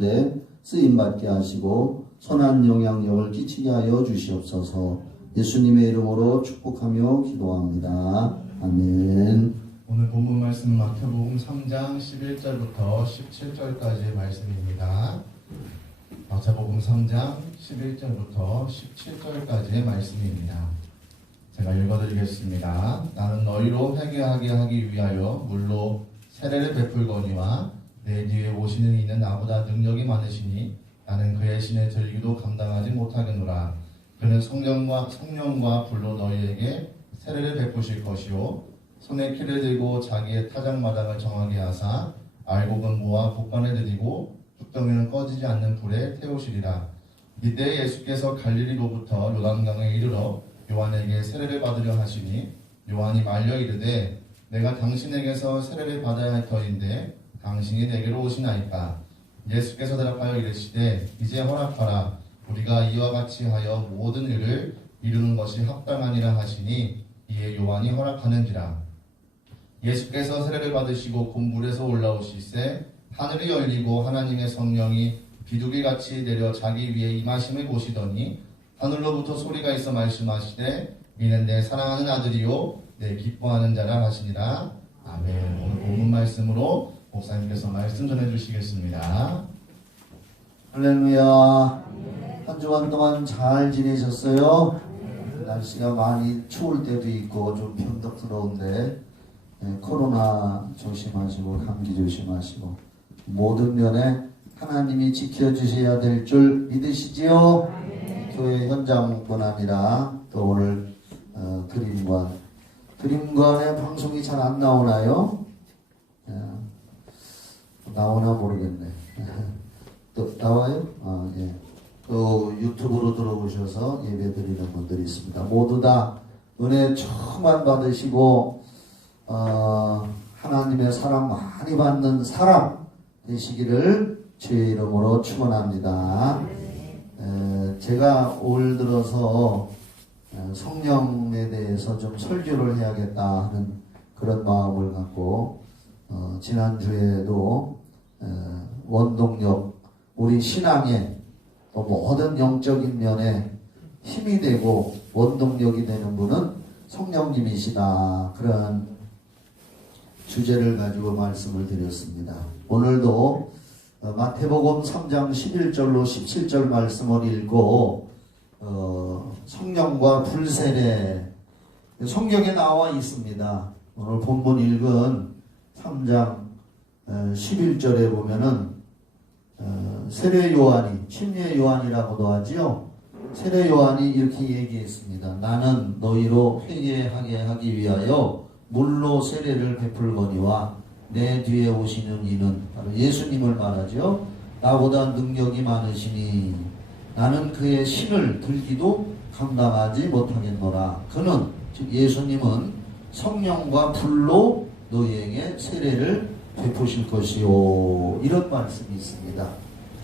가운데 쓰임받게 하시고 선한 영향력을 끼치게 하여 주시옵소서. 예수님의 이름으로 축복하며 기도합니다. 아멘. 오늘 본문 말씀은 마태복음 3장 11절부터 17절까지의 말씀입니다. 마태복음 3장 11절부터 17절까지의 말씀입니다. 제가 읽어드리겠습니다. 나는 너희로 회개하게 하기 위하여 물로 세례를 베풀거니와 내 뒤에 오시는 이는 나보다 능력이 많으시니 나는 그의 신의 들기도 감당하지 못하겠노라. 그는 성령과 불로 너희에게 세례를 베푸실 것이요 손에 키를 들고 자기의 타작마당을 정하게 하사 알곡은 모아 곡간에 들이고 죽더미는 꺼지지 않는 불에 태우시리라. 이때 예수께서 갈릴리로부터 요단강에 이르러 요한에게 세례를 받으려 하시니 요한이 말려 이르되 내가 당신에게서 세례를 받아야 할 터인데 당신이 내게로 오시나이까. 예수께서 대답하여 이르시되 이제 허락하라. 우리가 이와 같이 하여 모든 일을 이루는 것이 합당하니라 하시니 이에 요한이 허락하는지라. 예수께서 세례를 받으시고 곧 물에서 올라오시세 하늘이 열리고 하나님의 성령이 비둘기같이 내려 자기 위에 임하심을 보시더니 하늘로부터 소리가 있어 말씀하시되 이는 내 사랑하는 아들이요 내 기뻐하는 자라 하시니라. 아멘. 오늘 본문 말씀으로 목사님께서 말씀 전해주시겠습니다. 할렐루야. 한 주간 동안 잘 지내셨어요? 날씨가 많이 추울 때도 있고 좀 변덕스러운데 코로나 조심하시고 감기 조심하시고 모든 면에 하나님이 지켜주셔야 될 줄 믿으시지요? 교회 현장뿐 아니라 또 오늘 드림관의 방송이 잘 안 나오나요? 나오나 모르겠네. 또 나와요? 예. 또 유튜브로 들어오셔서 예배 드리는 분들이 있습니다. 모두 다 은혜 충만 받으시고 하나님의 사랑 많이 받는 사람 되시기를 주의 이름으로 축원합니다. 제가 올 들어서 성령에 대해서 좀 설교를 해야겠다 하는 그런 마음을 갖고 지난주에도 원동력, 우리 신앙의 모든 영적인 면에 힘이 되고 원동력이 되는 분은 성령님이시다. 그런 주제를 가지고 말씀을 드렸습니다. 오늘도 마태복음 3장 11절로 17절 말씀을 읽고 성령과 불세례 성경에 나와 있습니다. 오늘 본문 읽은 3장 11절에 보면은 세례 요한이 침례 요한이라고도 하지요. 세례 요한이 이렇게 얘기했습니다. 나는 너희로 회개하게 하기 위하여 물로 세례를 베풀거니와 내 뒤에 오시는 이는 바로 예수님을 말하죠. 나보다 능력이 많으시니 나는 그의 신을 들기도 감당하지 못하겠노라. 그는 즉 예수님은 성령과 불로 너희에게 세례를 베푸실 것이요. 이런 말씀이 있습니다.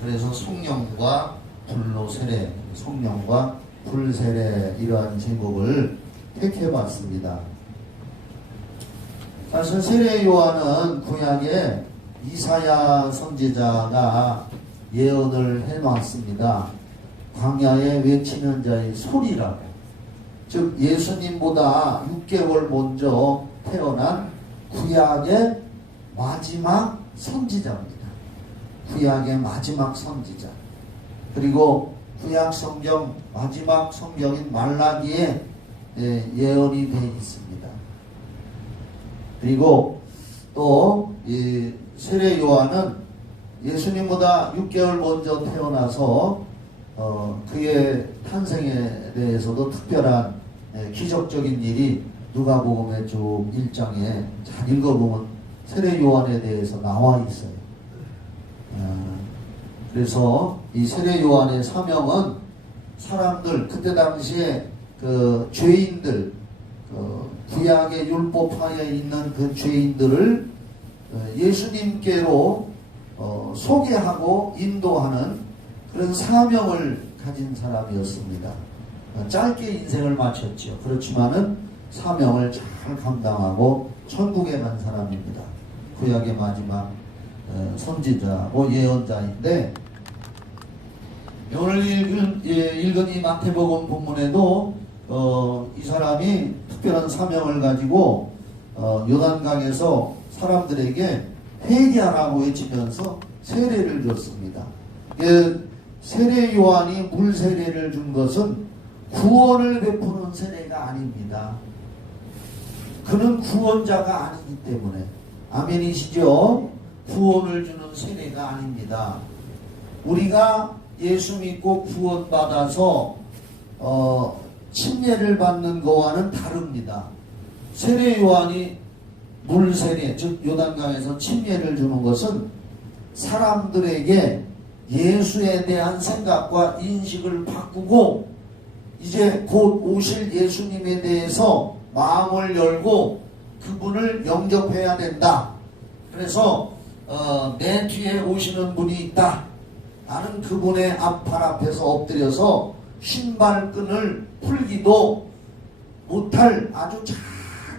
그래서 성령과 불로 세례, 성령과 불 세례 이러한 제목을 택해봤습니다. 사실 세례 요한은 구약에 이사야 선지자가 예언을 해놨습니다. 광야에 외치는 자의 소리라고. 즉 예수님보다 6개월 먼저 태어난 구약의 마지막 선지자입니다. 구약의 마지막 선지자. 그리고 구약 성경 마지막 성경인 말라기에 예언이 되어 있습니다. 그리고 또 이 세례 요한은 예수님보다 6개월 먼저 태어나서 그의 탄생에 대해서도 특별한 기적적인 일이 누가복음의 쭉 1장에 잘 읽어보면 세례 요한에 대해서 나와 있어요. 그래서 이 세례 요한의 사명은 사람들 그때 당시에 그 죄인들 구약의 율법하에 있는 그 죄인들을 예수님께로 소개하고 인도하는 그런 사명을 가진 사람이었습니다. 짧게 인생을 마쳤죠. 그렇지만은 사명을 잘 감당하고 천국에 간 사람입니다. 구약의 마지막 선지자고 예언자인데 오늘 읽은 이 마태복음 본문에도 이 사람이 특별한 사명을 가지고 요단강에서 사람들에게 회개하라고 외치면서 세례를 줬습니다. 세례 요한이 물 세례를 준 것은 구원을 베푸는 세례가 아닙니다. 그는 구원자가 아니기 때문에. 아멘이시죠? 구원을 주는 세례가 아닙니다. 우리가 예수 믿고 구원받아서 침례를 받는 거와는 다릅니다. 세례 요한이 물 세례, 즉 요단강에서 침례를 주는 것은 사람들에게 예수에 대한 생각과 인식을 바꾸고 이제 곧 오실 예수님에 대해서 마음을 열고 그분을 영접해야 된다. 그래서 내 뒤에 오시는 분이 있다. 나는 그분의 앞팔 앞에서 엎드려서 신발끈을 풀기도 못할 아주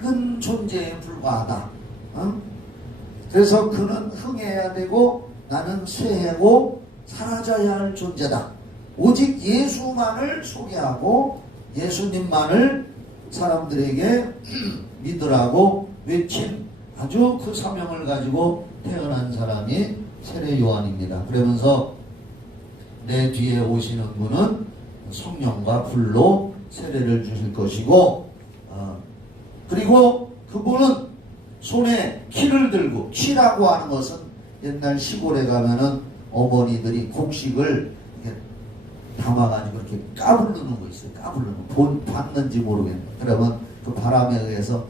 작은 존재에 불과하다. 그래서 그는 흥해야 되고 나는 쇠하고 사라져야 할 존재다. 오직 예수만을 소개하고 예수님만을 사람들에게 믿으라고 외친 아주 그 사명을 가지고 태어난 사람이 세례 요한입니다. 그러면서 내 뒤에 오시는 분은 성령과 불로 세례를 주실 것이고 그리고 그분은 손에 키를 들고, 키라고 하는 것은 옛날 시골에 가면은 어머니들이 곡식을 이렇게 담아가지고 이렇게 까부르는 거 있어요. 까부르는 거. 봤는지 모르겠네. 그러면 그 바람에 의해서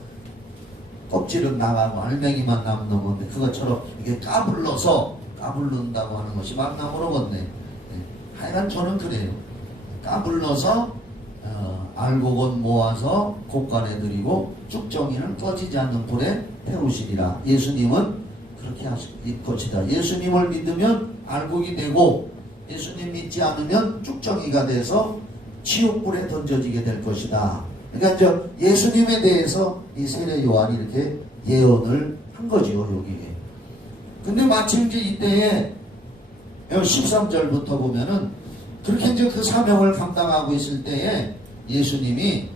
껍질은 나가고 알맹이만 남는 건데 그것처럼 이게 까불른다고 하는 것이 맞나 모르겠네. 하여간 저는 그래요. 까불러서 알곡은 모아서 곡간에 드리고 쭉정이는 꺼지지 않는 불에 태우시리라. 예수님은 그렇게 하실 것이다. 예수님을 믿으면 알곡이 되고 예수님 믿지 않으면 쭉정이가 돼서 지옥불에 던져지게 될 것이다. 그러니까 예수님에 대해서 이 세례 요한이 이렇게 예언을 한 거죠, 여기에. 근데 마침 이제 이때에 13절부터 보면은 그렇게 이제 그 사명을 감당하고 있을 때에 예수님이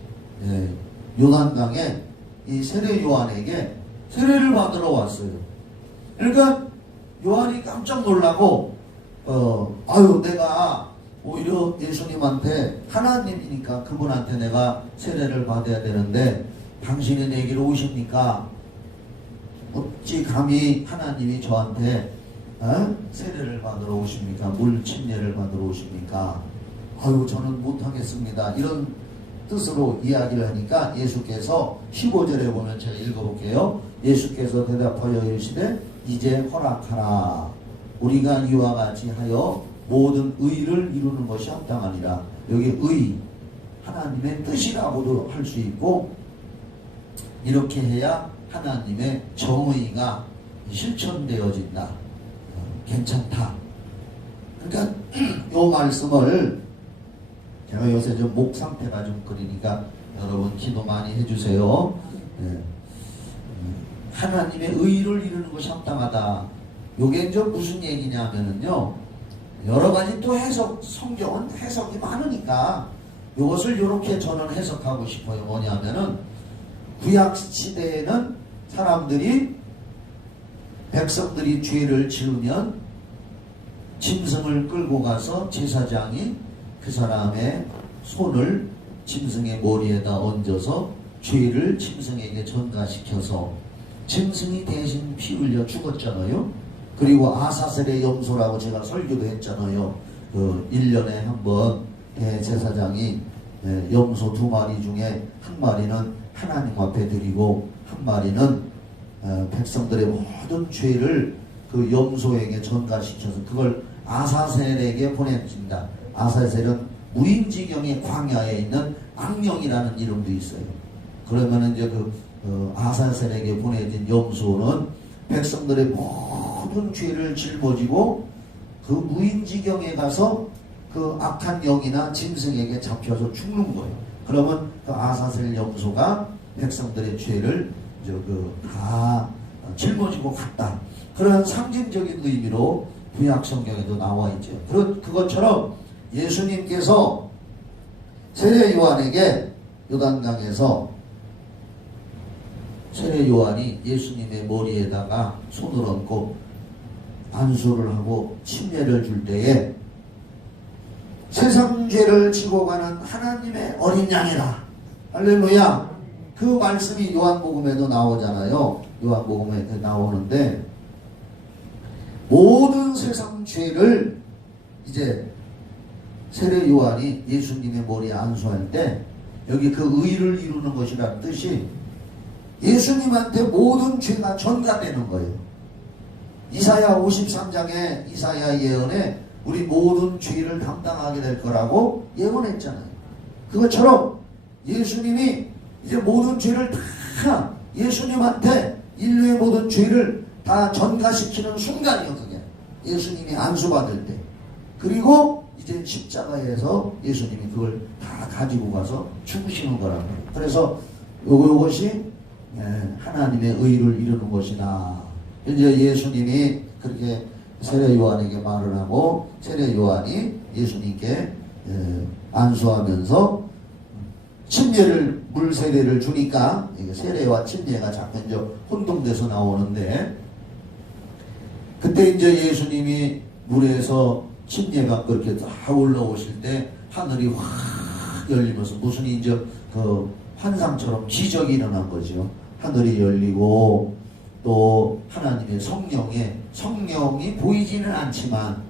요단강에 이 세례 요한에게 세례를 받으러 왔어요. 그러니까 요한이 깜짝 놀라고 내가 오히려 예수님한테 하나님이니까 그분한테 내가 세례를 받아야 되는데 당신이 내게로 오십니까? 어찌 감히 하나님이 저한테 세례를 받으러 오십니까? 물 침례를 받으러 오십니까? 저는 못하겠습니다. 이런 뜻으로 이야기를 하니까 예수께서 15절에 보면 제가 읽어볼게요. 예수께서 대답하여 이르시되 이제 허락하라. 우리가 이와 같이 하여 모든 의를 이루는 것이 합당하니라. 여기 의, 하나님의 뜻이라고도 할 수 있고 이렇게 해야 하나님의 정의가 실천되어진다. 괜찮다. 그러니까 이 말씀을 제가 요새 좀 목 상태가 좀 그러니까 여러분 기도 많이 해주세요. 하나님의 의를 이루는 것이 합당하다. 요게 이제 무슨 얘기냐면은요, 여러 가지 또 성경은 해석이 많으니까 이것을 이렇게 저는 해석하고 싶어요. 뭐냐면은 구약 시대에는 백성들이 죄를 지으면 짐승을 끌고 가서 제사장이 그 사람의 손을 짐승의 머리에다 얹어서 죄를 짐승에게 전가시켜서 짐승이 대신 피 흘려 죽었잖아요. 그리고 아사셀의 염소라고 제가 설교도 했잖아요. 1년에 한 번 대제사장이 염소 2마리 중에 한 마리는 하나님 앞에 드리고 한 마리는 백성들의 모든 죄를 그 염소에게 전가시켜서 그걸 아사셀에게 보냅니다. 아사셀은 무인지경의 광야에 있는 악령이라는 이름도 있어요. 그러면 이제 아사셀에게 보내진 염소는 백성들의 모든 죄를 짊어지고 그 무인지경에 가서 그 악한 영이나 짐승에게 잡혀서 죽는 거예요. 그러면 그 아사셀 염소가 백성들의 죄를 다 짊어지고 갔다. 그런 상징적인 의미로 구약 성경에도 나와 있죠. 그것처럼 예수님께서 세례 요한에게 요단강에서 세례 요한이 예수님의 머리에다가 손을 얹고 안수를 하고 침례를 줄 때에 세상 죄를 지고 가는 하나님의 어린 양이다. 할렐루야. 그 말씀이 요한복음에도 나오잖아요. 요한복음에 나오는데 모든 세상 죄를 이제 세례 요한이 예수님의 머리에 안수할 때 여기 그 의를 이루는 것이라는 뜻이 예수님한테 모든 죄가 전가되는 거예요. 이사야 53장에 이사야 예언에 우리 모든 죄를 담당하게 될 거라고 예언했잖아요. 그것처럼 예수님이 이제 모든 죄를 다 예수님한테 인류의 모든 죄를 다 전가시키는 순간이요. 그게 예수님이 안수받을 때. 그리고 이제 십자가에서 예수님이 그걸 다 가지고 가서 죽으시는 거라고. 그래서 요것이 하나님의 의를 이루는 것이다. 이제 예수님이 그렇게 세례 요한에게 말을 하고 세례 요한이 예수님께 안수하면서 침례를 물 세례를 주니까 세례와 침례가 자꾸 이제 혼동돼서 나오는데 그때 이제 예수님이 물에서 침례가 그렇게 다 올라오실 때 하늘이 확 열리면서 무슨 이제 그 환상처럼 기적이 일어난 거죠. 하늘이 열리고 또 하나님의 성령이 보이지는 않지만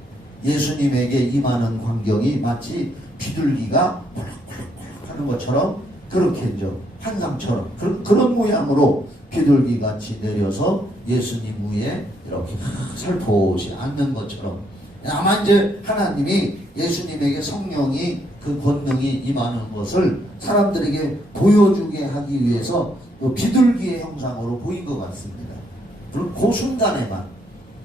예수님에게 임하는 광경이 마치 비둘기가 펄럭펄럭 하는 것처럼 그렇게 이제 환상처럼 그런 모양으로 비둘기같이 내려서 예수님 위에 이렇게 살포시 앉는 것처럼 아마 이제 하나님이 예수님에게 성령이 그 권능이 임하는 것을 사람들에게 보여주게 하기 위해서 비둘기의 형상으로 보인 것 같습니다. 그 순간에만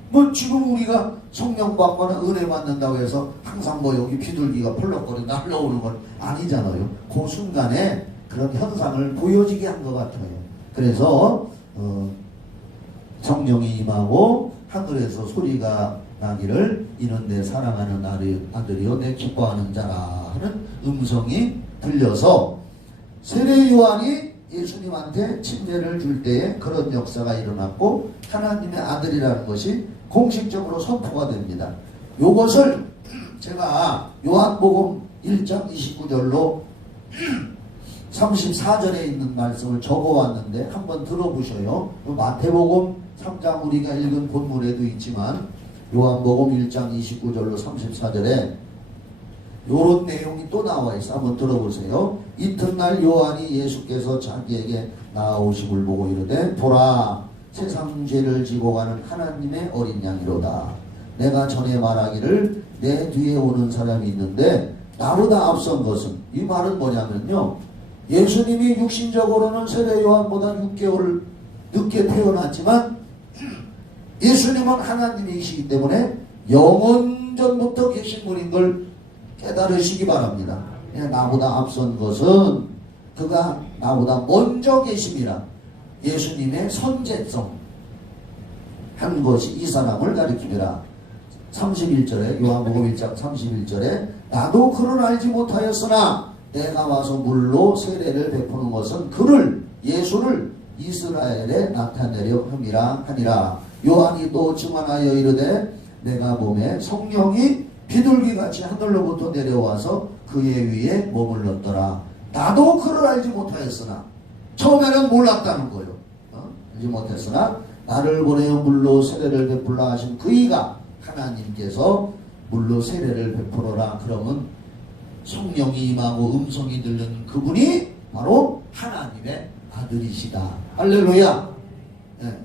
뭐 지금 우리가 성령 받거나 은혜 받는다고 해서 항상 뭐 여기 비둘기가 펄럭거리 날라오는 건 아니잖아요. 그 순간에 그런 현상을 보여지게 한 것 같아요. 그래서 성령이 임하고 하늘에서 소리가 나기를 이는 내 사랑하는 아들이요 내 기뻐하는 자라 하는 음성이 들려서 세례 요한이 예수님한테 침례를 줄 때에 그런 역사가 일어났고 하나님의 아들이라는 것이 공식적으로 선포가 됩니다. 요것을 제가 요한복음 1장 29절로 34절에 있는 말씀을 적어왔는데 한번 들어보셔요. 마태복음 3장 우리가 읽은 본문에도 있지만 요한복음 1장 29절로 34절에 요런 내용이 또 나와 있어. 한번 들어보세요. 이튿날 요한이 예수께서 자기에게 나아오심을 보고 이르되 보라 세상 죄를 지고 가는 하나님의 어린 양이로다. 내가 전에 말하기를 내 뒤에 오는 사람이 있는데 나보다 앞선 것은 이 말은 뭐냐면요. 예수님이 육신적으로는 세례 요한보다 6개월 늦게 태어났지만 예수님은 하나님이시기 때문에 영원전부터 계신 분인 걸 깨달으시기 바랍니다. 나보다 앞선 것은 그가 나보다 먼저 계심이라 예수님의 선제성 한 것이 이 사람을 가리킵니다. 31절에 요한복음 1장 31절에 나도 그를 알지 못하였으나 내가 와서 물로 세례를 베푸는 것은 그를 예수를 이스라엘에 나타내려 함이라 하니라. 요한이 또 증언하여 이르되 내가 보매 성령이 비둘기같이 하늘로부터 내려와서 그의 위에 머물렀더라. 나도 그를 알지 못하였으나 처음에는 몰랐다는 거예요. 알지 못했으나 나를 보내어 물로 세례를 베풀라 하신 그이가 하나님께서 물로 세례를 베풀어라. 그러면 성령이 임하고 음성이 들리는 그분이 바로 하나님의 아들이시다. 할렐루야. 네.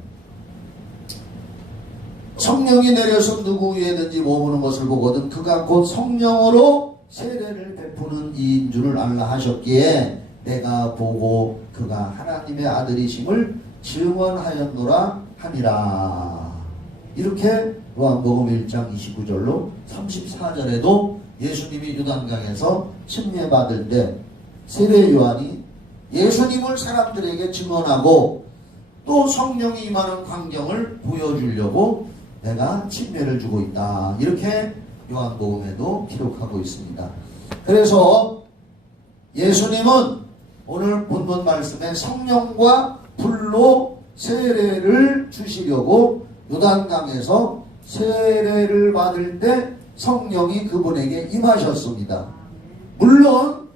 성령이 내려서 누구 위에든지 머무는 것을 보거든 그가 곧 성령으로 세례를 베푸는 이인 줄을 알라 하셨기에 내가 보고 그가 하나님의 아들이심을 증언하였노라 하니라. 이렇게 요한복음 1장 29절로 34절에도 예수님이 요단강에서 침례받을 때 세례 요한이 예수님을 사람들에게 증언하고 또 성령이 임하는 광경을 보여주려고 내가 침례를 주고 있다. 이렇게 요한복음에도 기록하고 있습니다. 그래서 예수님은 오늘 본문 말씀에 성령과 불로 세례를 주시려고 요단강에서 세례를 받을 때 성령이 그분에게 임하셨습니다. 물론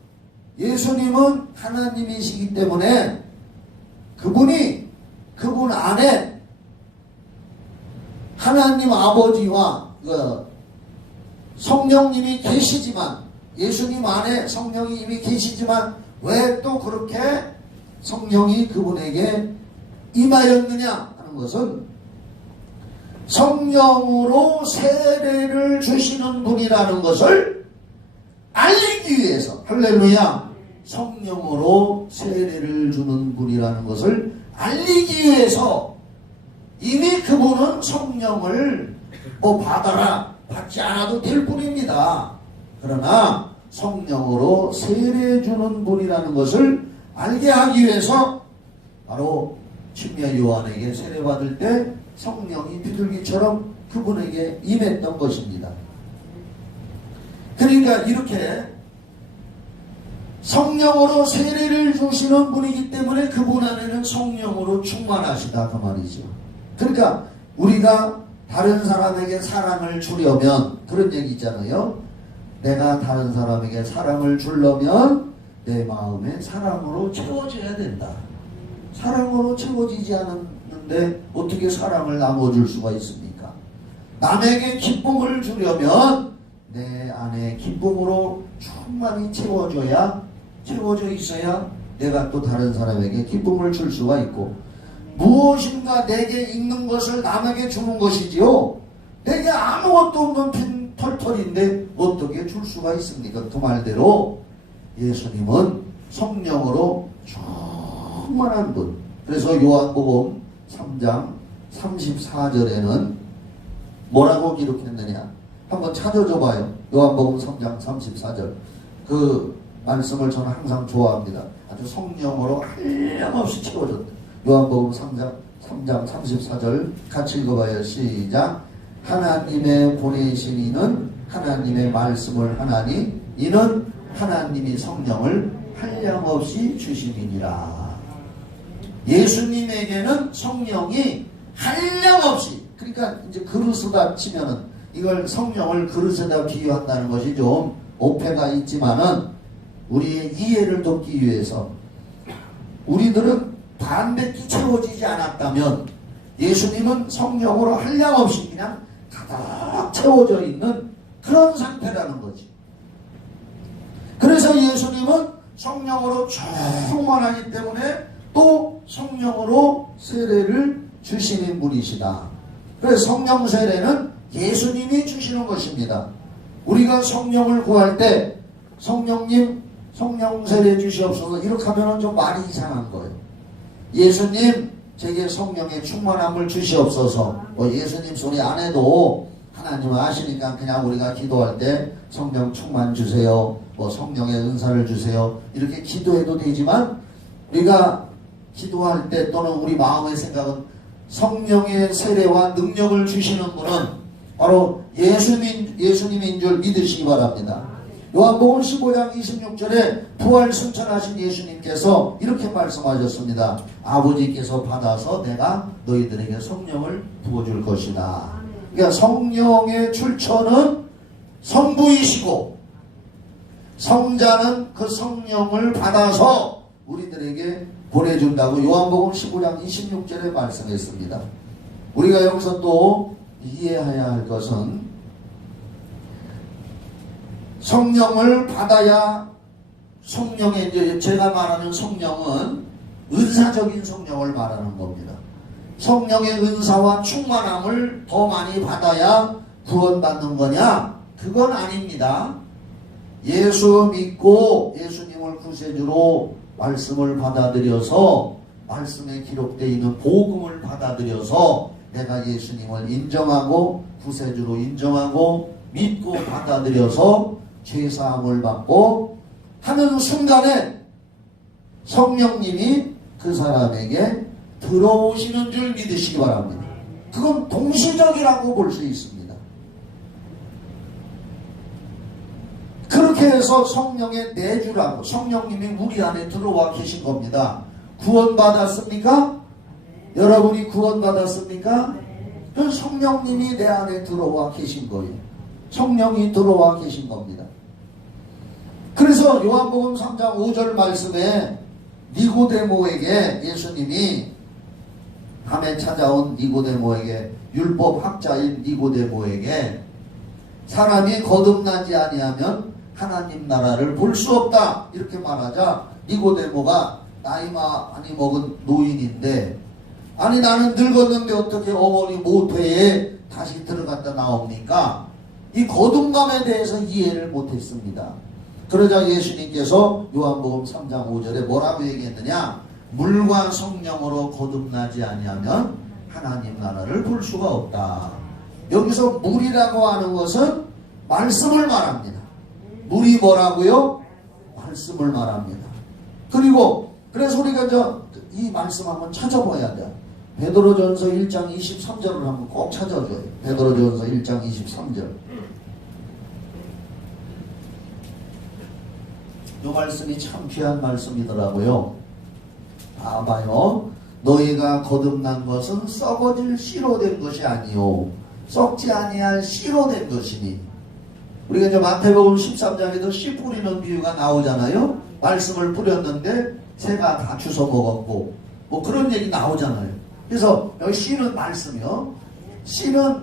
예수님은 하나님이시기 때문에 그분 안에 하나님 아버지와 성령님이 계시지만, 예수님 안에 성령이 이미 계시지만 왜 또 그렇게 성령이 그분에게 임하였느냐 하는 것은 성령으로 세례를 주시는 분이라는 것을 알리기 위해서, 할렐루야, 성령으로 세례를 주는 분이라는 것을 알리기 위해서 이미 그분은 성령을 받아라, 받지 않아도 될 뿐입니다. 그러나 성령으로 세례 주는 분이라는 것을 알게 하기 위해서 바로 침례 요한에게 세례 받을 때 성령이 비둘기처럼 그분에게 임했던 것입니다. 그러니까 이렇게 성령으로 세례를 주시는 분이기 때문에 그분 안에는 성령으로 충만하시다 그 말이죠. 그러니까 우리가 다른 사람에게 사랑을 주려면 그런 얘기 있잖아요. 내가 다른 사람에게 사랑을 주려면 내 마음에 사랑으로 채워져야 된다. 사랑으로 채워지지 않는데 어떻게 사랑을 나눠줄 수가 있습니까? 남에게 기쁨을 주려면 내 안에 기쁨으로 충만히 채워져 있어야 내가 또 다른 사람에게 기쁨을 줄 수가 있고, 무엇인가 내게 있는 것을 남에게 주는 것이지요. 내게 아무것도 없는 빈 털털인데 어떻게 줄 수가 있습니까? 그 말대로 예수님은 성령으로 충만한 분. 그래서 요한복음 3장 34절에는 뭐라고 기록했느냐? 한번 찾아줘 봐요. 요한복음 3장 34절. 그 말씀을 저는 항상 좋아합니다. 아주 성령으로 한량없이 채워졌다. 요한복음 3장 34절 같이 읽어봐요. 시작. 하나님의 보내신 이는 하나님의 말씀을 하나니 이는 하나님이 성령을 한량없이 주심이니라. 예수님에게는 성령이 한량없이, 그러니까 이제 그릇에다 치면은 이걸 성령을 그릇에다 비유한다는 것이 좀 오해가 있지만은 우리의 이해를 돕기 위해서, 우리들은 반백기 채워지지 않았다면 예수님은 성령으로 한량없이 그냥 가득 채워져 있는 그런 상태라는 거지. 그래서 예수님은 성령으로 충만하기 때문에 또 성령으로 세례를 주시는 분이시다. 그래서 성령 세례는 예수님이 주시는 것입니다. 우리가 성령을 구할 때 성령님 성령 세례 주시옵소서 이렇게 하면 좀 말이 이상한 거예요. 예수님 제게 성령의 충만함을 주시옵소서. 예수님 소리 안 해도 하나님은 아시니까 그냥 우리가 기도할 때 성령 충만 주세요, 성령의 은사를 주세요 이렇게 기도해도 되지만, 우리가 기도할 때 또는 우리 마음의 생각은 성령의 세례와 능력을 주시는 분은 바로 예수님인 줄 믿으시기 바랍니다. 요한복음 15장 26절에 부활 승천하신 예수님께서 이렇게 말씀하셨습니다. 아버지께서 받아서 내가 너희들에게 성령을 부어줄 것이다. 그러니까 성령의 출처는 성부이시고 성자는 그 성령을 받아서 우리들에게 보내준다고 요한복음 15장 26절에 말씀했습니다. 우리가 여기서 또 이해해야 할 것은 성령을 받아야, 성령의 이제 제가 말하는 성령은 은사적인 성령을 말하는 겁니다. 성령의 은사와 충만함을 더 많이 받아야 구원받는 거냐? 그건 아닙니다. 예수 믿고 예수님을 구세주로 말씀을 받아들여서 말씀에 기록되어 있는 복음을 받아들여서 내가 예수님을 인정하고 구세주로 인정하고 믿고 받아들여서 죄사함을 받고 하는 순간에 성령님이 그 사람에게 들어오시는 줄 믿으시기 바랍니다. 그건 동시적이라고 볼 수 있습니다. 그렇게 해서 성령의 내주라고 성령님이 우리 안에 들어와 계신 겁니다. 구원받았습니까? 여러분이 구원받았습니까? 그 성령님이 내 안에 들어와 계신 거예요. 성령이 들어와 계신 겁니다. 그래서 요한복음 3장 5절 말씀에 니고데모에게 예수님이 밤에 찾아온 니고데모에게 율법 학자인 니고데모에게 사람이 거듭나지 아니하면 하나님 나라를 볼 수 없다 이렇게 말하자 니고데모가 나이 많이 먹은 노인인데 아니 나는 늙었는데 어떻게 어머니 모태에 다시 들어갔다 나옵니까? 이 거듭남에 대해서 이해를 못했습니다. 그러자 예수님께서 요한복음 3장 5절에 뭐라고 얘기했느냐? 물과 성령으로 거듭나지 아니하면 하나님 나라를 볼 수가 없다. 여기서 물이라고 하는 것은 말씀을 말합니다. 물이 뭐라고요? 말씀을 말합니다. 그리고 그래서 우리가 이 말씀 한번 찾아봐야 돼요. 베드로전서 1장 23절을 한번 꼭 찾아줘요. 베드로전서 1장 23절. 이 말씀이 참 귀한 말씀이더라고요. 봐요. 너희가 거듭난 것은 썩어질 씨로 된 것이 아니요 썩지 아니할 씨로 된 것이니. 우리가 이제 마태복음 13장에도 씨 뿌리는 비유가 나오잖아요. 말씀을 뿌렸는데 새가 다 주워 먹었고 뭐 그런 얘기 나오잖아요. 그래서 여기 씨는 말씀이요. 씨는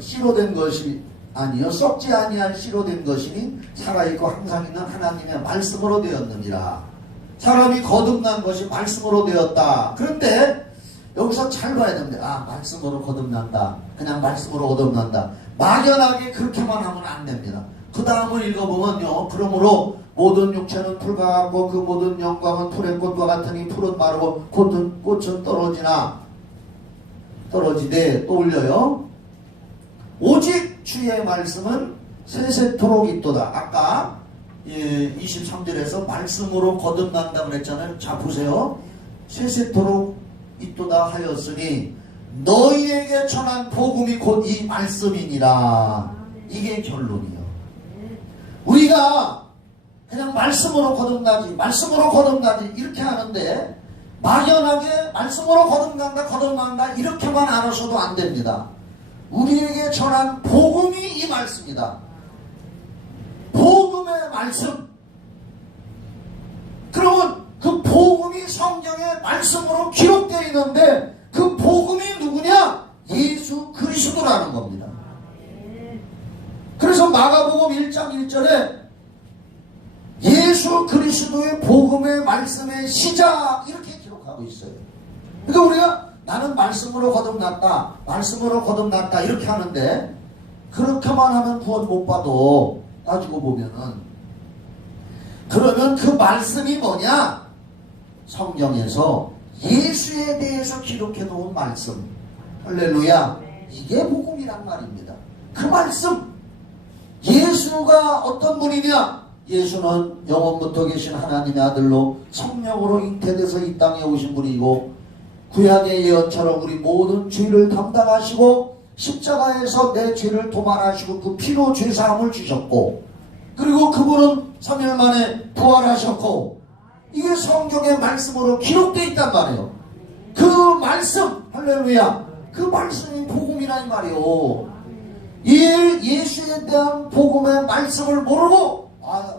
씨로 된 것이 아니요 썩지 아니할 씨로 된 것이니 살아있고 항상 있는 하나님의 말씀으로 되었느니라. 사람이 거듭난 것이 말씀으로 되었다. 그런데 여기서 잘 봐야 됩니다. 말씀으로 거듭난다. 그냥 말씀으로 거듭난다. 막연하게 그렇게만 하면 안 됩니다. 그 다음을 읽어보면요. 그러므로 모든 육체는 풀과 같고 그 모든 영광은 풀의 꽃과 같으니 풀은 마르고 꽃은 떨어지되 또 올려요. 오직 주의 말씀은 세세토록 있도다. 아까 23절에서 말씀으로 거듭난다 그랬잖아요. 자 보세요. 세세토록 있도다 하였으니 너희에게 전한 복음이 곧 이 말씀이니라. 이게 결론이요. 우리가 그냥 말씀으로 거듭나지 이렇게 하는데 막연하게 말씀으로 거듭난다 이렇게만 알아서도 안 됩니다. 우리에게 전한 복음이 이 말씀이다. 복음의 말씀. 그러면 그 복음이 성경의 말씀으로 기록되어 있는데 그 복음이 누구냐? 예수 그리스도라는 겁니다. 그래서 마가복음 1장 1절에 예수 그리스도의 복음의 말씀의 시작 이렇게 기록하고 있어요. 그러니까 우리가 나는 말씀으로 거듭났다 이렇게 하는데 그렇게만 하면 구원 못 받아. 따지고 보면은 그러면 그 말씀이 뭐냐? 성경에서 예수에 대해서 기록해 놓은 말씀. 할렐루야. 이게 복음이란 말입니다. 그 말씀. 예수가 어떤 분이냐? 예수는 영원부터 계신 하나님의 아들로 성령으로 잉태돼서 이 땅에 오신 분이고 구약의 예언처럼 우리 모든 죄를 담당하시고 십자가에서 내 죄를 도말하시고 그 피로 죄사함을 주셨고 그리고 그분은 3일 만에 부활하셨고 이게 성경의 말씀으로 기록되어 있단 말이에요. 그 말씀 할렐루야 그 말씀이 복음이란 말이에요. 예수에 대한 복음의 말씀을 모르고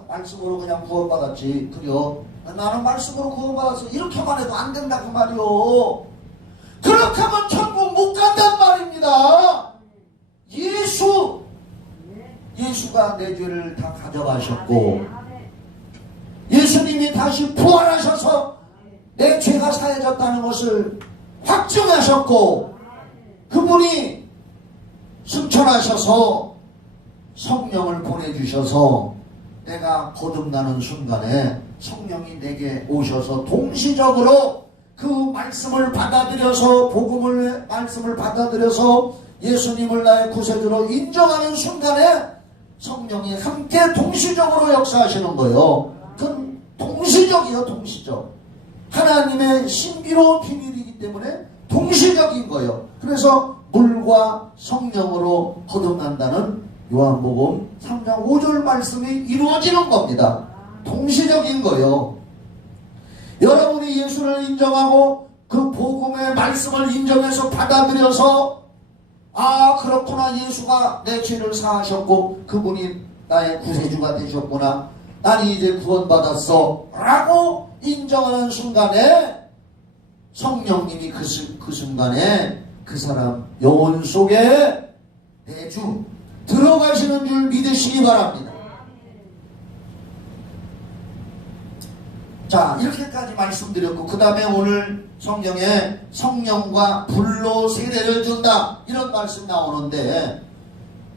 말씀으로 그냥 구원받았지 그래요 나는 말씀으로 구원받았어 이렇게만 해도 안 된다 그 말이요. 그렇게 하면 천국 못 간단 말입니다. 예수가 내 죄를 다 가져가셨고 예수님이 다시 부활하셔서 내 죄가 사해졌다는 것을 확증하셨고 그분이 승천하셔서 성령을 보내주셔서 내가 거듭나는 순간에 성령이 내게 오셔서 동시적으로 그 말씀을 받아들여서 말씀을 받아들여서 예수님을 나의 구세주로 인정하는 순간에 성령이 함께 동시적으로 역사하시는 거예요. 그건 동시적이에요. 동시적. 하나님의 신비로운 비밀이기 때문에 동시적인 거예요. 그래서 물과 성령으로 거듭난다는 요한복음 3장 5절 말씀이 이루어지는 겁니다. 동시적인 거요. 여러분이 예수를 인정하고 그 복음의 말씀을 인정해서 받아들여서 아 그렇구나 예수가 내 죄를 사하셨고 그분이 나의 구세주가 되셨구나 난 이제 구원받았어 라고 인정하는 순간에 성령님이 그 순간에 그 사람 영혼 속에 내주 들어가시는 줄 믿으시기 바랍니다. 자 이렇게까지 말씀드렸고 그 다음에 오늘 성경에 성령과 불로 세례를 준다 이런 말씀 나오는데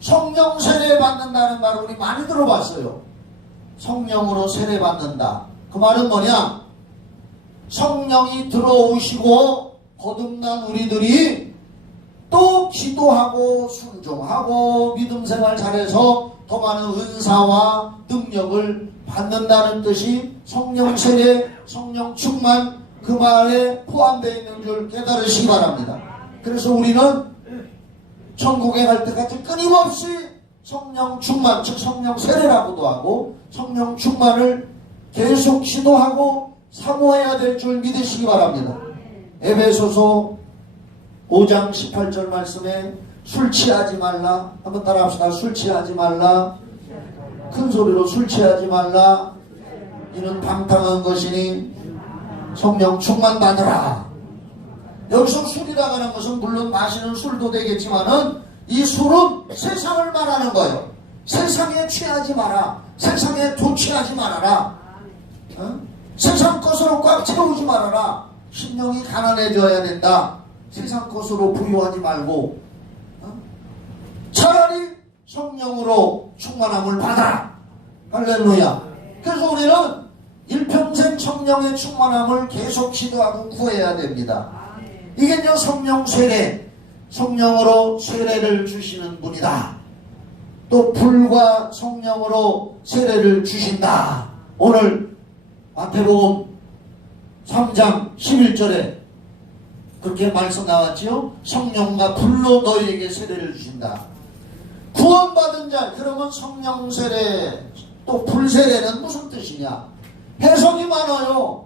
성령 세례 받는다는 말을 우리 많이 들어봤어요. 성령으로 세례 받는다. 그 말은 뭐냐? 성령이 들어오시고 거듭난 우리들이 또 기도하고 순종하고 믿음 생활 잘해서 더 많은 은사와 능력을 받는다는 뜻이 성령 세례, 성령 충만 그 말에 포함되어 있는 줄 깨달으시기 바랍니다. 그래서 우리는 천국에 갈 때까지 끊임없이 성령 충만, 즉 성령 세례라고도 하고 성령 충만을 계속 기도하고 사모해야 될 줄 믿으시기 바랍니다. 에베소서 5장 18절 말씀에 술 취하지 말라. 한번 따라합시다. 술 취하지 말라. 큰 소리로 술 취하지 말라. 이는 방탕한 것이니 성령 충만 받으라. 여기서 술이라고 하는 것은 물론 마시는 술도 되겠지만은 이 술은 세상을 말하는 거예요. 세상에 취하지 마라. 세상에 도취하지 말아라. 세상 것으로 꽉 채우지 말아라. 심령이 가난해져야 된다. 세상 것으로 부유하지 말고 차라리 성령으로 충만함을 받아라. 할렐루야. 그래서 우리는 일평생 성령의 충만함을 계속 기도하고 구해야 됩니다. 이게 이제 성령 세례, 성령으로 세례를 주시는 분이다. 또 불과 성령으로 세례를 주신다. 오늘 마태복음 3장 11절에 그렇게 말씀 나왔지요. 성령과 불로 너희에게 세례를 주신다. 구원받은 자, 그러면 성령 세례 또 불 세례는 무슨 뜻이냐? 해석이 많아요.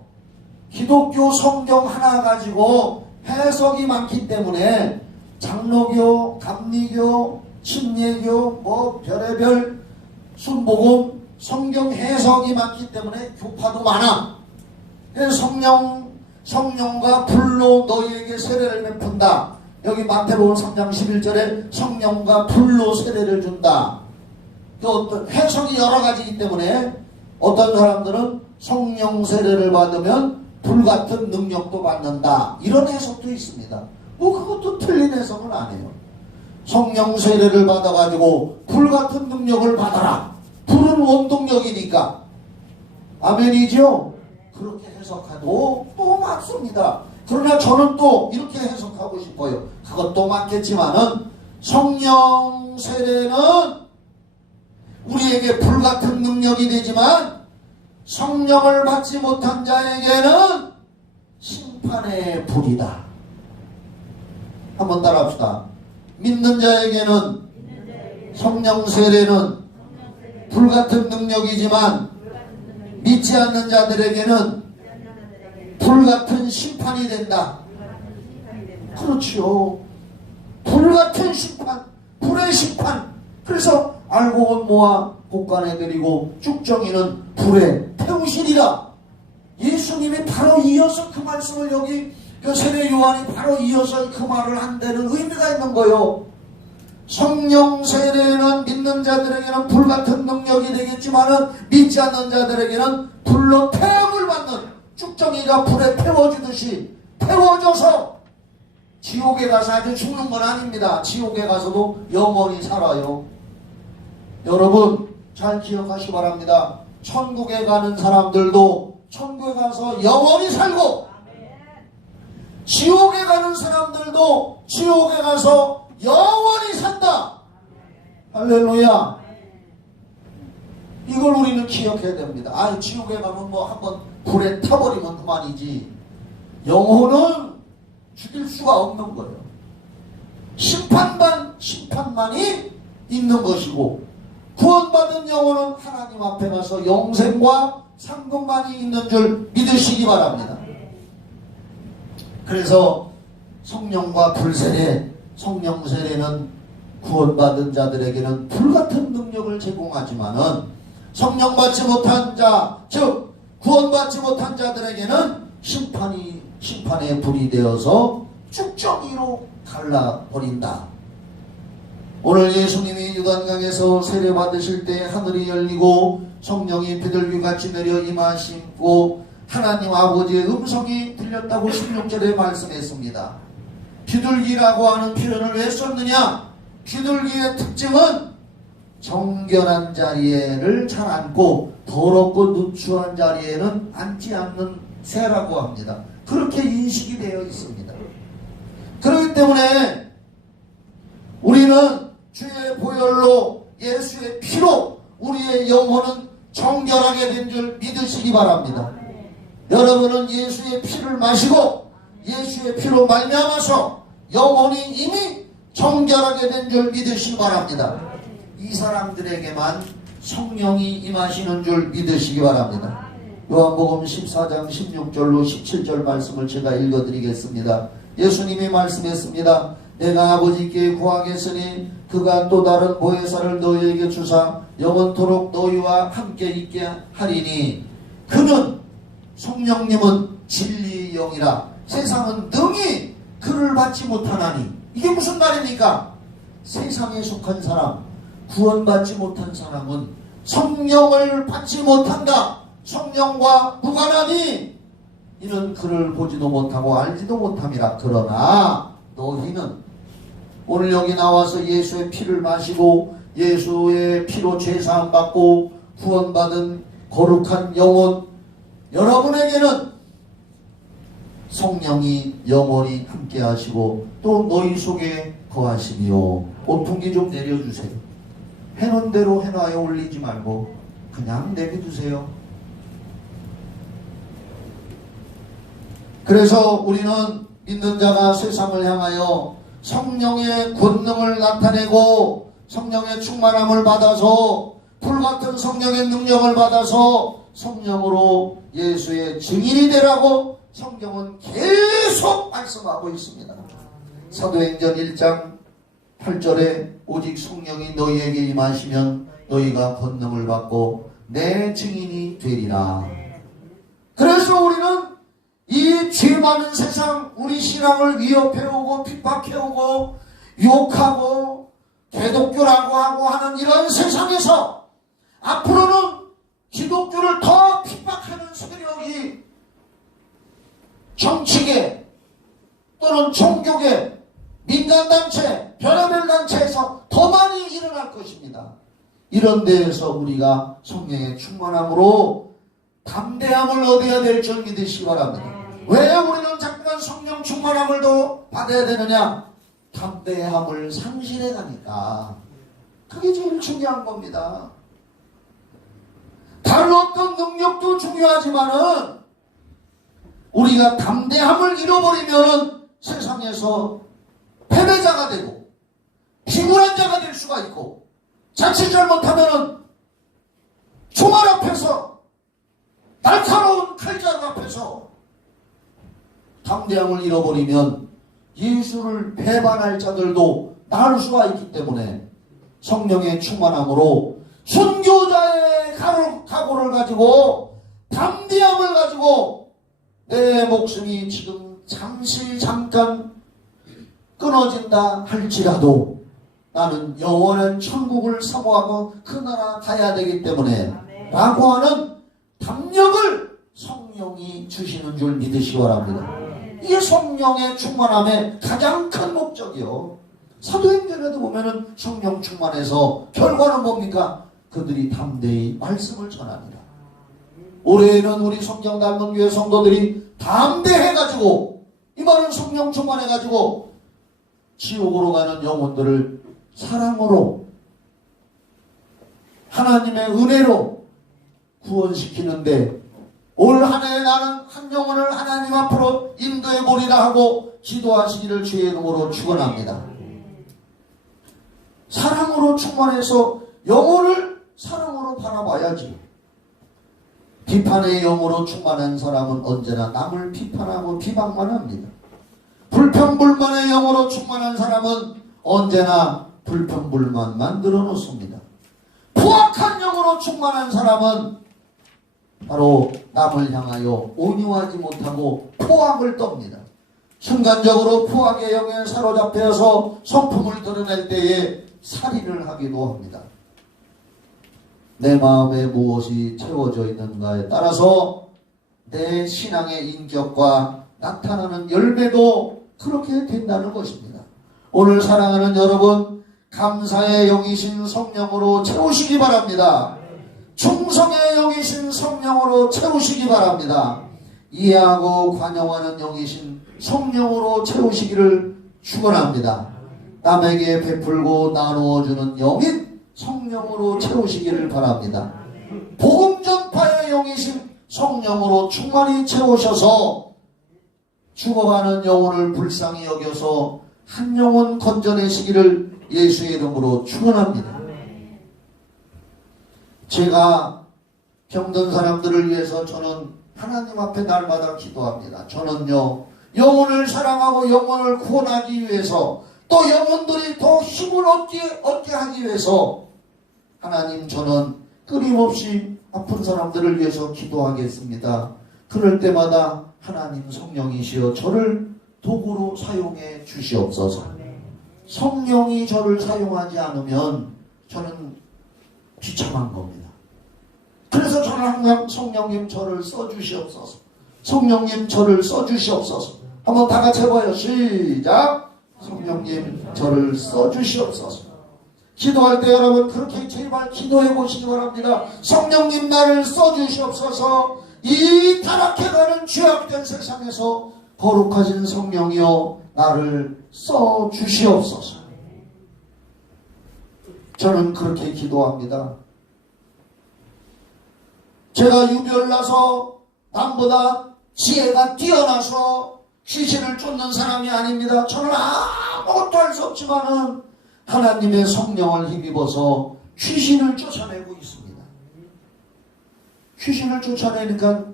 기독교 성경 하나 가지고 해석이 많기 때문에 장로교, 감리교, 침례교, 뭐 별의별 순복음 성경 해석이 많기 때문에 교파도 많아. 그래서 성령과 불로 너희에게 세례를 베푼다. 여기 마태복음 3장 11절에 성령과 불로 세례를 준다. 그 어떤 해석이 여러 가지이기 때문에 어떤 사람들은 성령 세례를 받으면 불같은 능력도 받는다. 이런 해석도 있습니다. 뭐 그것도 틀린 해석은 아니에요. 성령 세례를 받아가지고 불같은 능력을 받아라. 불은 원동력이니까. 아멘이죠? 그렇게 해석해도 또 맞습니다. 그러나 저는 또 이렇게 해석하고 싶어요. 그것도 맞겠지만은 성령 세례는 우리에게 불같은 능력이 되지만 성령을 받지 못한 자에게는 심판의 불이다. 한번 따라합시다. 믿는 자에게는 성령 세례는 불같은 능력이지만 믿지 않는 자들에게는 불같은 심판이 된다. 그렇죠. 불같은 심판, 불의 심판. 그래서 알고 온 모아 곳간에 드리고 쭉정이는 불에 태우시리라. 예수님이 바로 이어서 그 말씀을 여기 그 세례 요한이 바로 이어서 그 말을 한 데는 의미가 있는 거요. 성령 세례는 믿는 자들에게는 불같은 능력이 되겠지만은 믿지 않는 자들에게는 불로 태움을 받는 쭉정이가 불에 태워주듯이 태워져서 지옥에 가서 아주 죽는 건 아닙니다. 지옥에 가서도 영원히 살아요. 여러분 잘 기억하시기 바랍니다. 천국에 가는 사람들도 천국에 가서 영원히 살고 지옥에 가는 사람들도 지옥에 가서 영원히 산다. 할렐루야. 이걸 우리는 기억해야 됩니다. 아, 지옥에 가면 뭐 한번 불에 타버리면 그만이지. 영혼은 죽일 수가 없는 거예요. 심판만이 있는 것이고, 구원받은 영혼은 하나님 앞에 가서 영생과 상급만이 있는 줄 믿으시기 바랍니다. 그래서 성령과 불세례, 성령 세례는 구원받은 자들에게는 불같은 능력을 제공하지만은 성령 받지 못한 자, 즉 구원받지 못한 자들에게는 심판의 불이 되어서 쭉정이로 갈라버린다. 오늘 예수님이 요단강에서 세례 받으실 때 하늘이 열리고 성령이 비둘기같이 내려 임하시고 하나님 아버지의 음성이 들렸다고 16절에 말씀했습니다. 비둘기라고 하는 표현을 왜 썼느냐? 비둘기의 특징은 정결한 자리에를 잘 앉고 더럽고 누추한 자리에는 앉지 않는 새라고 합니다. 그렇게 인식이 되어 있습니다. 그렇기 때문에 우리는 주의 보혈로 예수의 피로 우리의 영혼은 정결하게 된 줄 믿으시기 바랍니다. 여러분은 예수의 피를 마시고 예수의 피로 말미암아서 영혼이 이미 정결하게 된 줄 믿으시기 바랍니다. 이 사람들에게만 성령이 임하시는 줄 믿으시기 바랍니다. 요한복음 14장 16절로 17절 말씀을 제가 읽어드리겠습니다. 예수님이 말씀했습니다. 내가 아버지께 구하겠으니 그가 또 다른 보혜사를 너희에게 주사 영원토록 너희와 함께 있게 하리니 그는 성령님은 진리의 영이라 세상은 능히 그를 받지 못하나니. 이게 무슨 말입니까? 세상에 속한 사람, 구원받지 못한 사람은 성령을 받지 못한다. 성령과 무관하니 이는 그를 보지도 못하고 알지도 못함이라. 그러나 너희는 오늘 여기 나와서 예수의 피를 마시고 예수의 피로 죄사함 받고 구원받은 거룩한 영혼, 여러분에게는 성령이 영원히 함께 하시고 또 너희 속에 거하시며. 온풍기 좀 내려주세요. 해놓은 대로 해놔에 올리지 말고 그냥 내비두세요. 그래서 우리는 믿는 자가 세상을 향하여 성령의 권능을 나타내고 성령의 충만함을 받아서 불같은 성령의 능력을 받아서 성령으로 예수의 증인이 되라고 성경은 계속 말씀하고 있습니다. 사도행전 1장 8절에 오직 성령이 너희에게 임하시면 너희가 권능을 받고 내 증인이 되리라. 그래서 우리는 이 죄 많은 세상, 우리 신앙을 위협해오고 핍박해오고 욕하고 개독교라고 하고 하는 이런 세상에서 앞으로는 기독교를 더 핍박하는 세력이 정치계 또는 종교계, 민간단체, 별의별 단체에서 더 많이 일어날 것입니다. 이런 데에서 우리가 성령의 충만함으로 담대함을 얻어야 될 줄 믿으시기 바랍니다. 왜 우리는 잠깐 성령 충만함을 더 받아야 되느냐? 담대함을 상실해 가니까. 그게 제일 중요한 겁니다. 다른 어떤 능력도 중요하지만은 우리가 담대함을 잃어버리면 세상에서 패배자가 되고 피곤한 자가 될 수가 있고 자칫 잘못하면은 총알 앞에서 날카로운 칼자루 앞에서 담대함을 잃어버리면 예수를 배반할 자들도 나올 수가 있기 때문에 성령의 충만함으로 순교자의 각오를 가지고 담대함을 가지고 내 목숨이 지금 잠깐 끊어진다 할지라도 나는 영원한 천국을 사모하고 그 나라 가야 되기 때문에 라고 하는 담력을 성령이 주시는 줄 믿으시기 바랍니다. 이게 성령의 충만함의 가장 큰 목적이요. 사도행전에도 보면은 성령 충만해서 결과는 뭡니까? 그들이 담대히 말씀을 전합니다. 올해에는 우리 성경 닮은 교회 성도들이 담대해가지고 이 말은 성령 충만해가지고 지옥으로 가는 영혼들을 사랑으로 하나님의 은혜로 구원시키는데 올 한 해 나는 한 영혼을 하나님 앞으로 인도해 보리라 하고 기도하시기를 주의 이름으로 축원합니다. 사랑으로 충만해서 영혼을 사랑으로 바라봐야지. 비판의 영으로 충만한 사람은 언제나 남을 비판하고 비방만 합니다. 불평불만의 영으로 충만한 사람은 언제나 불평불만 만들어 놓습니다. 포악한 영으로 충만한 사람은 바로 남을 향하여 온유하지 못하고 포악을 떱니다. 순간적으로 포악의 영에 사로잡혀서 성품을 드러낼 때에 살인을 하기도 합니다. 내 마음에 무엇이 채워져 있는가에 따라서 내 신앙의 인격과 나타나는 열매도 그렇게 된다는 것입니다. 오늘 사랑하는 여러분, 감사의 영이신 성령으로 채우시기 바랍니다. 충성의 영이신 성령으로 채우시기 바랍니다. 이해하고 관용하는 영이신 성령으로 채우시기를 축원합니다. 남에게 베풀고 나누어주는 영인 성령으로 채우시기를 바랍니다. 복음 전파의 영이신 성령으로 충만히 채우셔서 죽어가는 영혼을 불쌍히 여겨서 한 영혼 건져내시기를 예수의 이름으로 축원합니다. 제가 병든 사람들을 위해서 저는 하나님 앞에 날마다 기도합니다. 저는요, 영혼을 사랑하고 영혼을 구원하기 위해서, 또 영혼들이 더 힘을 얻게 하기 위해서 하나님, 저는 끊임없이 아픈 사람들을 위해서 기도하겠습니다. 그럴 때마다 하나님 성령이시여 저를 도구로 사용해 주시옵소서. 성령이 저를 사용하지 않으면 저는 비참한 겁니다. 그래서 저는 항상 성령님 저를 써주시옵소서. 성령님 저를 써주시옵소서. 한번 다 같이 해봐요. 시작. 성령님 저를 써주시옵소서. 기도할 때 여러분 그렇게 제발 기도해 보시기 바랍니다. 성령님 나를 써주시옵소서. 이 타락해가는 죄악된 세상에서 거룩하신 성령이여 나를 써주시옵소서. 저는 그렇게 기도합니다. 제가 유별나서 남보다 지혜가 뛰어나서 귀신을 쫓는 사람이 아닙니다. 저는 아무것도 할 수 없지만은 하나님의 성령을 힘입어서 귀신을 쫓아내고 있습니다. 귀신을 쫓아내니까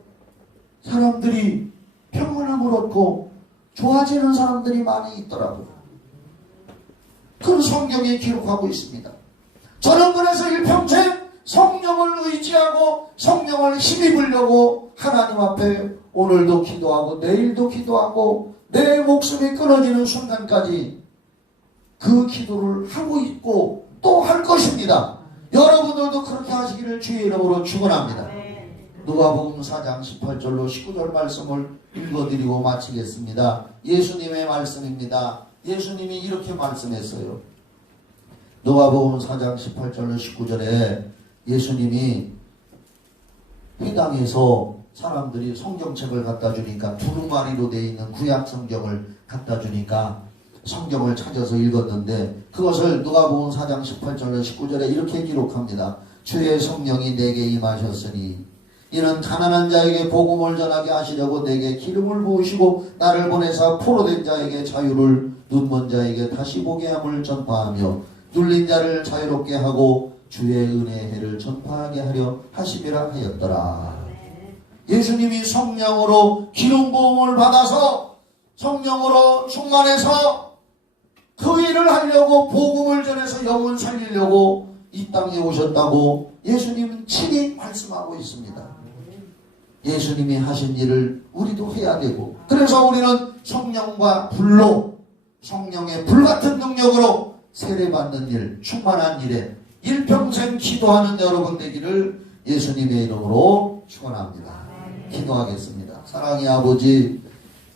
사람들이 평안함을 얻고 좋아지는 사람들이 많이 있더라고요. 그런 성경에 기록하고 있습니다. 저는 그래서 일평생 성령을 의지하고 성령을 힘입으려고 하나님 앞에 오늘도 기도하고 내일도 기도하고 내 목숨이 끊어지는 순간까지 그 기도를 하고 있고 또 할 것입니다. 여러분들도 그렇게 하시기를 주의 이름으로 축원합니다. 누가복음 4장 18절로 19절 말씀을 읽어드리고 마치겠습니다. 예수님의 말씀입니다. 예수님이 이렇게 말씀했어요. 누가복음 4장 18절로 19절에 예수님이 회당에서 사람들이 성경책을 갖다 주니까 두루마리로 되어 있는 구약 성경을 갖다 주니까 성경을 찾아서 읽었는데 그것을 누가복음 4장 18절로 19절에 이렇게 기록합니다. 주의 성령이 내게 임하셨으니 이는 가난한 자에게 복음을 전하게 하시려고 내게 기름을 부으시고 나를 보내사 포로된 자에게 자유를, 눈먼 자에게 다시 보게 함을 전파하며 눌린 자를 자유롭게 하고 주의 은혜의 해를 전파하게 하려 하심이라 하였더라. 예수님이 성령으로 기름 부음을 받아서 성령으로 충만해서 그 일을 하려고 복음을 전해서 영혼 살리려고 이 땅에 오셨다고 예수님은 친히 말씀하고 있습니다. 예수님이 하신 일을 우리도 해야 되고, 그래서 우리는 성령과 불로, 성령의 불같은 능력으로 세례받는 일, 충만한 일에 일평생 기도하는 여러분 되기를 예수님의 이름으로 축원합니다. 기도하겠습니다. 사랑의 아버지,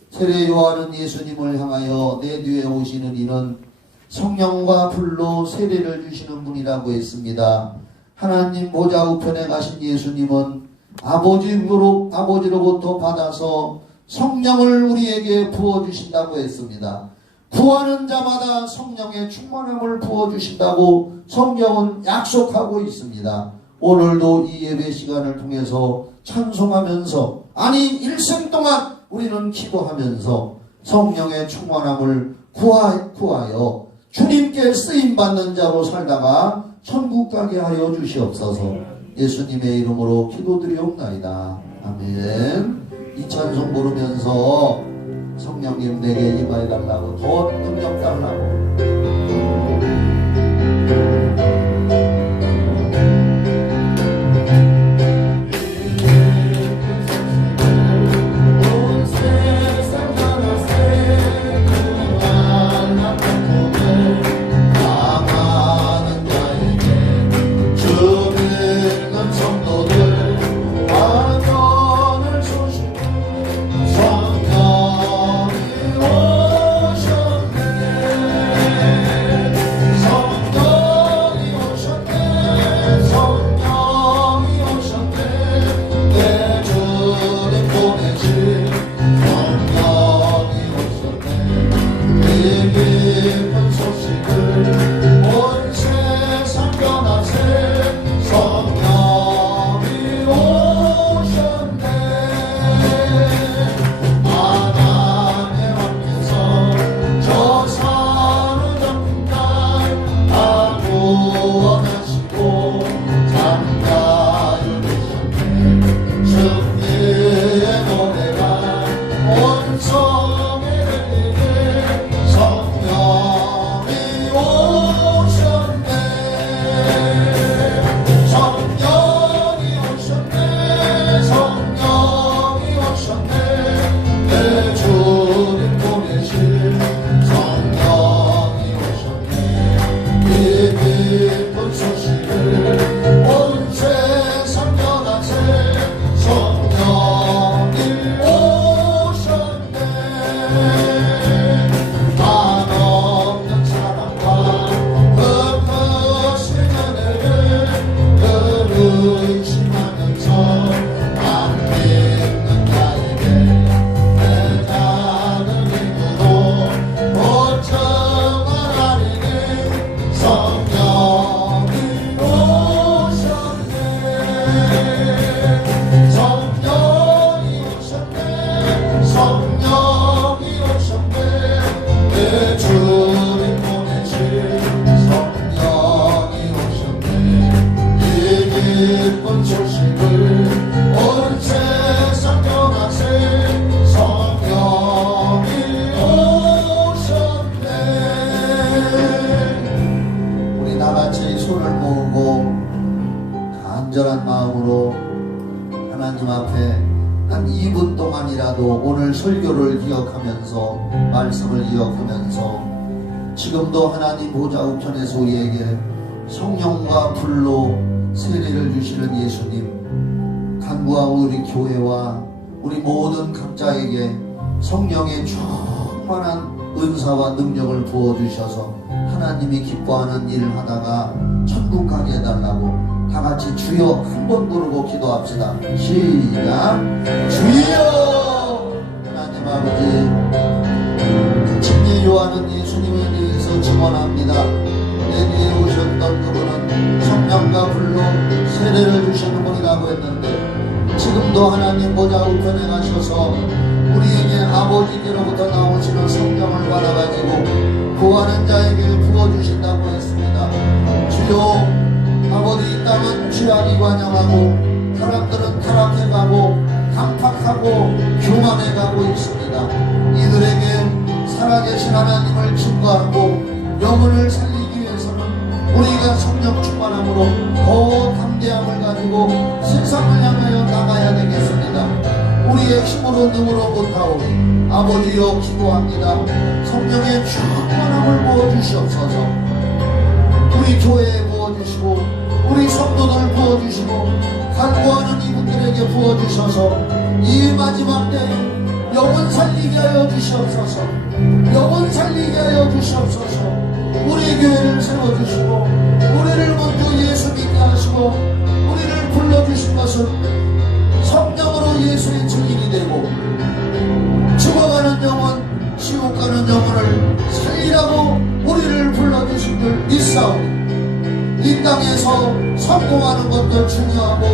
세례 요한은 예수님을 향하여 내 뒤에 오시는 이는 성령과 불로 세례를 주시는 분이라고 했습니다. 하나님 보좌 우편에 가신 예수님은 아버지로부터 받아서 성령을 우리에게 부어주신다고 했습니다. 구하는 자마다 성령의 충만함을 부어주신다고 성경은 약속하고 있습니다. 오늘도 이 예배 시간을 통해서 찬송하면서, 아니 일생 동안 우리는 기도하면서 성령의 충만함을 구하여 주님께 쓰임받는 자로 살다가 천국 가게 하여 주시옵소서. 예수님의 이름으로 기도드리옵나이다. 아멘. 이 찬송 부르면서 성령님 내게 임하여달라고, 더 능력 달라고. 간절한 마음으로 하나님 앞에 한 2분 동안이라도 오늘 설교를 기억하면서, 말씀을 기억하면서, 지금도 하나님 보좌 우편에서 우리에게 성령과 불로 세례를 주시는 예수님, 간구와 우리 교회와 우리 모든 각자에게 성령의 충만한 은사와 능력을 부어주셔서 하나님이 기뻐하는 일을 하다가 천국 가게 해달라고 다같이 주여 한번 부르고 기도합시다. 시작. 주여. 하나님 아버지, 진리요하는 예수님에 대해서 증언합니다. 내 뒤에 오셨던 그분은 성령과 불로 세례를 주시는 분이라고 했는데, 지금도 하나님 보좌 우편에 가셔서 우리에게 아버지께로부터 나오시는 성령을 받아가지고 구하는 자에게 부어주신다고 했습니다. 주여, 아버지, 이 땅은 죄악이 관영하고 사람들은 타락해가고 강팍하고 교만해가고 있습니다. 이들에게 살아계신 하나님을 증거하고 영혼을 살리기 위해서는 우리가 성령 충만함으로 더 담대함을 가지고 세상을 향하여 나가야 되겠습니다. 우리의 힘으로 능으로 못하오니 아버지여 기도합니다. 성령의 충만함을 부어주시옵소서. 우리 교회에 부어주시고 우리 성도들 부어주시고 간구하는 이분들에게 부어주셔서 이 마지막 때에 영혼 살리게 하여 주시옵소서. 영혼 살리게 하여 주시옵소서. 우리 교회를 세워주시고 우리를 먼저 예수 믿게 하시고 우리를 불러주신 것은 성령으로 예수의 증인이 되고 죽어가는 영혼, 지옥 가는 영혼을 살리라고 우리를 불러주신 줄 믿사오니 이 땅에서 성공하는 것도 중요하고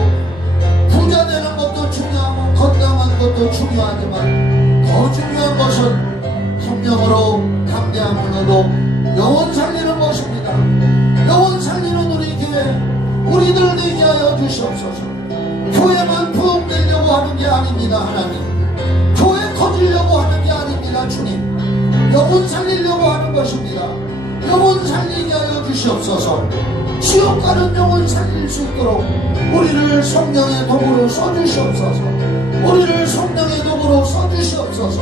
부자 되는 것도 중요하고 건강한 것도 중요하지만 더 중요한 것은 성령으로 담대함을 얻어 영혼 살리는 것입니다. 영혼 살리는 우리 교회 우리들 되게 하여 주시옵소서. 교회만 부흥되려고 하는 게 아닙니다. 하나님, 교회 커지려고 하는 게 아닙니다. 주님, 영혼 살리려고 하는 것입니다. 영혼 살리게 하여 주시옵소서. 지옥 가는 영혼 살릴 수 있도록 우리를 성령의 도구로 써주시옵소서. 우리를 성령의 도구로 써주시옵소서.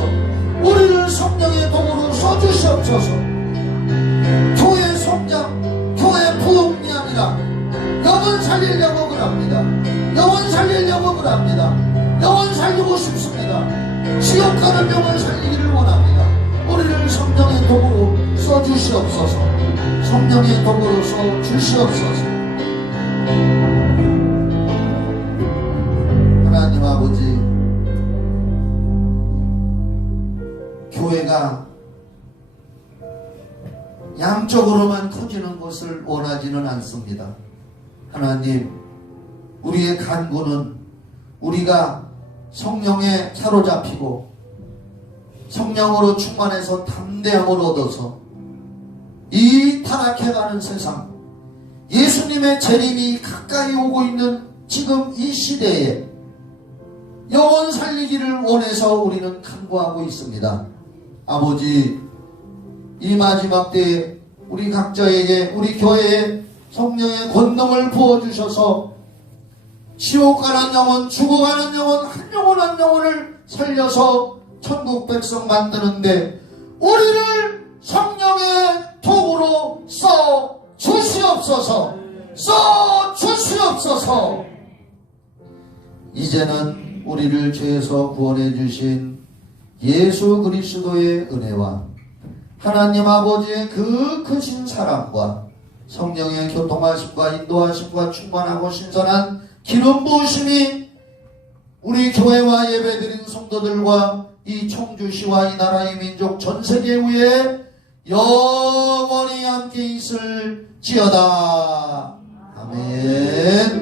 우리를 성령의 도구로 써주시옵소서. 교회 성장, 교회 부흥이 아니라 영혼 살리려고 그럽니다. 영혼 살리려고 그럽니다. 영혼 살리고 싶습니다. 지옥 가는 영혼 살리기를 원합니다. 우리를 성령의 도구로 써주시옵소서. 성령의 도구로 써주시옵소서. 하나님 아버지, 교회가 양쪽으로만 커지는 것을 원하지는 않습니다. 하나님, 우리의 간구는 우리가 성령에 사로잡히고 성령으로 충만해서 담대함을 얻어서 이 타락해가는 세상, 예수님의 재림이 가까이 오고 있는 지금 이 시대에 영혼 살리기를 원해서 우리는 간구하고 있습니다. 아버지, 이 마지막 때에 우리 각자에게, 우리 교회에 성령의 권능을 부어주셔서 지옥 가는 영혼, 죽어가는 영혼, 한 영혼 한 영혼을 살려서 천국 백성 만드는데 우리를 성령의 도구로 써 주시옵소서. 써 주시옵소서. 이제는 우리를 죄에서 구원해 주신 예수 그리스도의 은혜와 하나님 아버지의 그 크신 사랑과 성령의 교통하심과 인도하심과 충만하고 신선한 기름 부으심이 우리 교회와 예배드린 성도들과 이 청주시와 이 나라의 민족 전 세계 위에 영원히 함께 있을지어다. 아멘.